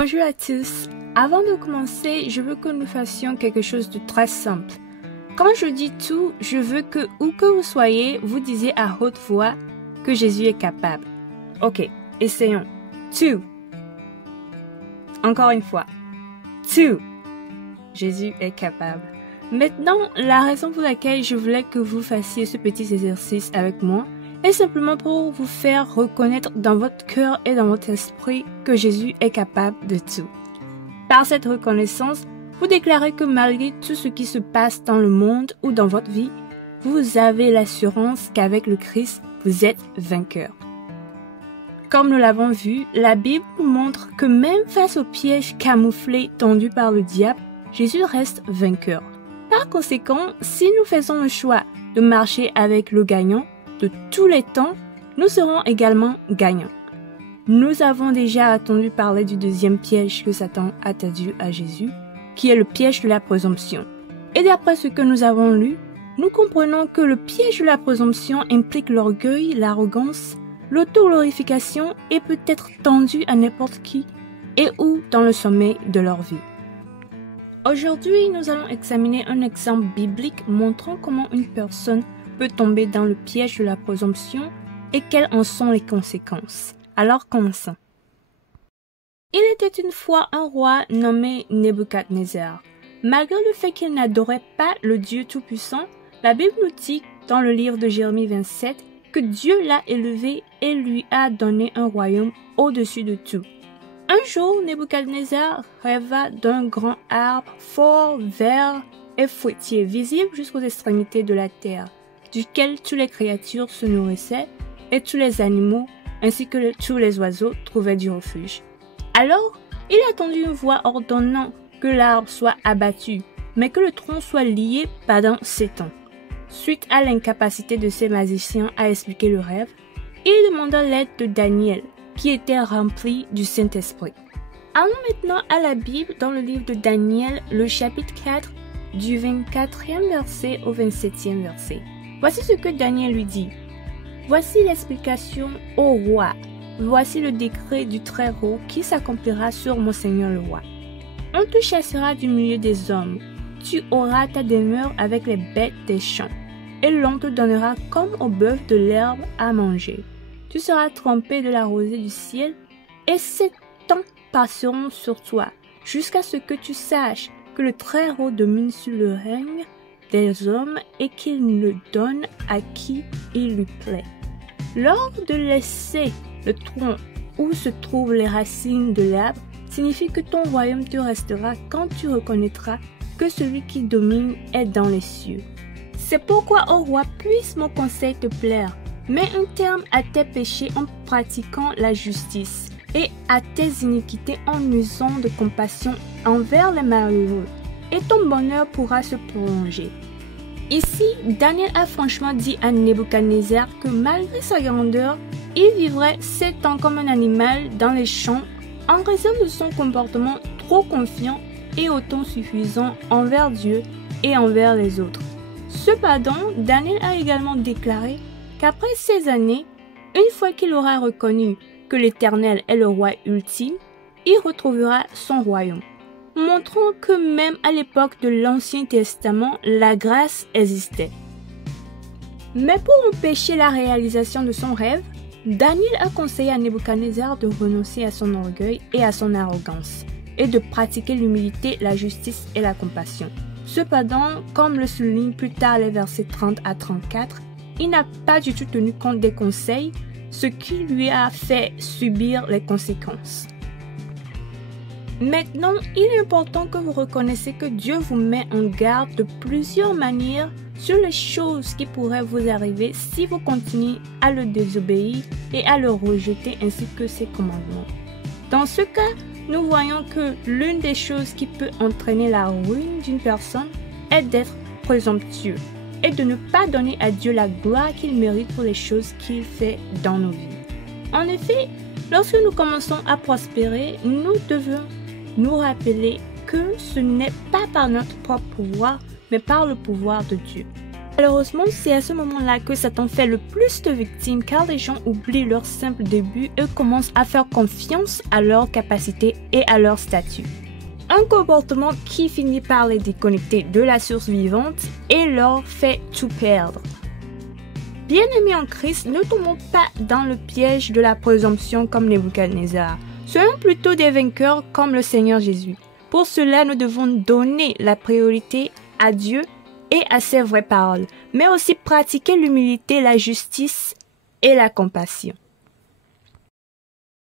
Bonjour à tous. Avant de commencer, je veux que nous fassions quelque chose de très simple. Quand je dis tout, je veux que, où que vous soyez, vous disiez à haute voix que Jésus est capable. Ok, essayons. Tout. Encore une fois. Tout. Jésus est capable. Maintenant, la raison pour laquelle je voulais que vous fassiez ce petit exercice avec moi est simplement pour vous faire reconnaître dans votre cœur et dans votre esprit que Jésus est capable de tout. Par cette reconnaissance, vous déclarez que malgré tout ce qui se passe dans le monde ou dans votre vie, vous avez l'assurance qu'avec le Christ, vous êtes vainqueur. Comme nous l'avons vu, la Bible nous montre que même face aux pièges camouflés tendus par le diable, Jésus reste vainqueur. Par conséquent, si nous faisons le choix de marcher avec le gagnant de tous les temps, nous serons également gagnants. Nous avons déjà entendu parler du deuxième piège que Satan a tendu à Jésus, qui est le piège de la présomption. Et d'après ce que nous avons lu, nous comprenons que le piège de la présomption implique l'orgueil, l'arrogance, l'autoglorification et peut être tendu à n'importe qui et ou dans le sommet de leur vie. Aujourd'hui, nous allons examiner un exemple biblique montrant comment une personne peut tomber dans le piège de la présomption et quelles en sont les conséquences. Alors commençons. Il était une fois un roi nommé Nebuchadnezzar. Malgré le fait qu'il n'adorait pas le Dieu Tout-Puissant, la Bible nous dit dans le livre de Jérémie 27 que Dieu l'a élevé et lui a donné un royaume au-dessus de tout. Un jour, Nebuchadnezzar rêva d'un grand arbre fort, vert et fruitier, visible jusqu'aux extrémités de la terre, duquel toutes les créatures se nourrissaient et tous les animaux ainsi que tous les oiseaux trouvaient du refuge. Alors, il entendit une voix ordonnant que l'arbre soit abattu, mais que le tronc soit lié pendant 7 ans. Suite à l'incapacité de ces magiciens à expliquer le rêve, il demanda l'aide de Daniel, qui était rempli du Saint-Esprit. Allons maintenant à la Bible dans le livre de Daniel, le chapitre 4, du 24e verset au 27e verset. Voici ce que Daniel lui dit. Voici l'explication au roi. Voici le décret du Très-Haut qui s'accomplira sur mon Seigneur le roi. On te chassera du milieu des hommes. Tu auras ta demeure avec les bêtes des champs. Et l'on te donnera comme au bœuf de l'herbe à manger. Tu seras trempé de la rosée du ciel, et 7 ans passeront sur toi, jusqu'à ce que tu saches que le Très-Haut domine sur le règne des hommes et qu'il le donne à qui il lui plaît. Lors de laisser le tronc où se trouvent les racines de l'arbre, signifie que ton royaume te restera quand tu reconnaîtras que celui qui domine est dans les cieux. C'est pourquoi, ô roi, puisse mon conseil te plaire. Mets un terme à tes péchés en pratiquant la justice et à tes iniquités en usant de compassion envers les malheureux, et ton bonheur pourra se prolonger. Ici, Daniel a franchement dit à Nebuchadnezzar que malgré sa grandeur, il vivrait 7 ans comme un animal dans les champs en raison de son comportement trop confiant et autosuffisant envers Dieu et envers les autres. Cependant, Daniel a également déclaré qu'après ces années, une fois qu'il aura reconnu que l'Éternel est le roi ultime, il retrouvera son royaume. Montrons que même à l'époque de l'Ancien Testament, la grâce existait. Mais pour empêcher la réalisation de son rêve, Daniel a conseillé à Nebuchadnezzar de renoncer à son orgueil et à son arrogance, et de pratiquer l'humilité, la justice et la compassion. Cependant, comme le soulignent plus tard les versets 30 à 34, il n'a pas du tout tenu compte des conseils, ce qui lui a fait subir les conséquences. Maintenant, il est important que vous reconnaissiez que Dieu vous met en garde de plusieurs manières sur les choses qui pourraient vous arriver si vous continuez à le désobéir et à le rejeter ainsi que ses commandements. Dans ce cas, nous voyons que l'une des choses qui peut entraîner la ruine d'une personne est d'être présomptueux et de ne pas donner à Dieu la gloire qu'il mérite pour les choses qu'il fait dans nos vies. En effet, lorsque nous commençons à prospérer, nous devons nous rappeler que ce n'est pas par notre propre pouvoir, mais par le pouvoir de Dieu. Malheureusement, c'est à ce moment-là que Satan fait le plus de victimes car les gens oublient leur simple début et commencent à faire confiance à leurs capacités et à leur statut. Un comportement qui finit par les déconnecter de la source vivante et leur fait tout perdre. Bien-aimés en Christ, ne tombons pas dans le piège de la présomption comme Nebuchadnezzar. Soyons plutôt des vainqueurs comme le Seigneur Jésus. Pour cela, nous devons donner la priorité à Dieu et à ses vraies paroles, mais aussi pratiquer l'humilité, la justice et la compassion.